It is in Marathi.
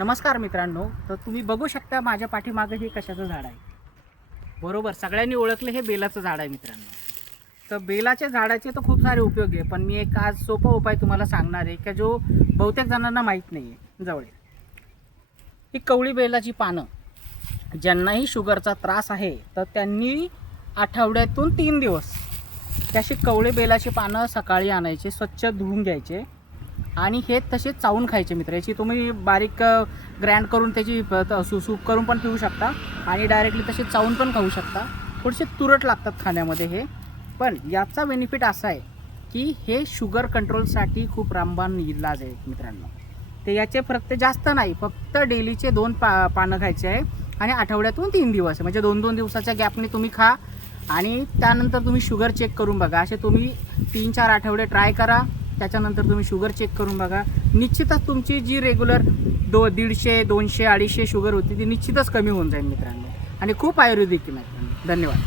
नमस्कार मित्रांनो, तर तुम्ही बघू शकता माझ्या पाठीमागे हे कशाचं झाड आहे. बरोबर, सगळ्यांनी ओळखलं हे बेलाचं झाड आहे मित्रांनो. तर बेलाच्या झाडाचे तर खूप सारे उपयोग आहे, पण मी एक आज सोपा उपाय तुम्हाला सांगणार आहे की जो बहुतेक जणांना माहीत नाही आहे. जवळ ही कवळी बेलाची पानं, ज्यांनाही शुगरचा त्रास आहे तर त्यांनी आठवड्यातून 3 दिवस त्याशी कवळे बेलाची पानं सकाळी आणायचे, स्वच्छ धुवून घ्यायचे आणि हे तसे चावून खायचे मित्र. याची तुम्ही बारीक ग्रँड करून त्याची सूप करून पण पिऊ शकता आणि डायरेक्टली तसे चावून पण खाऊ शकता. थोडेसे तुरट लागतात खाण्यामध्ये हे, पण याचा बेनिफिट असा आहे की हे शुगर कंट्रोलसाठी खूप रामबाण इलाज आहे मित्रांनो. ते याचे फक्त जास्त नाही, फक्त डेलीचे 2 पानं खायचे आहे आणि आठवड्यातून 3 दिवस, म्हणजे 2-2 दिवसाच्या गॅपने तुम्ही खा आणि त्यानंतर तुम्ही शुगर चेक करून बघा. असे तुम्ही 3-4 आठवडे ट्राय करा, त्याच्यानंतर तुम्ही शुगर चेक करून बघा. निश्चितच तुमची जी रेग्युलर 150, 200, 250 शुगर होती ती निश्चितच कमी होऊन जाईल मित्रांनो. आणि खूप आयुर्वेदिक आहे मित्रांनो. धन्यवाद.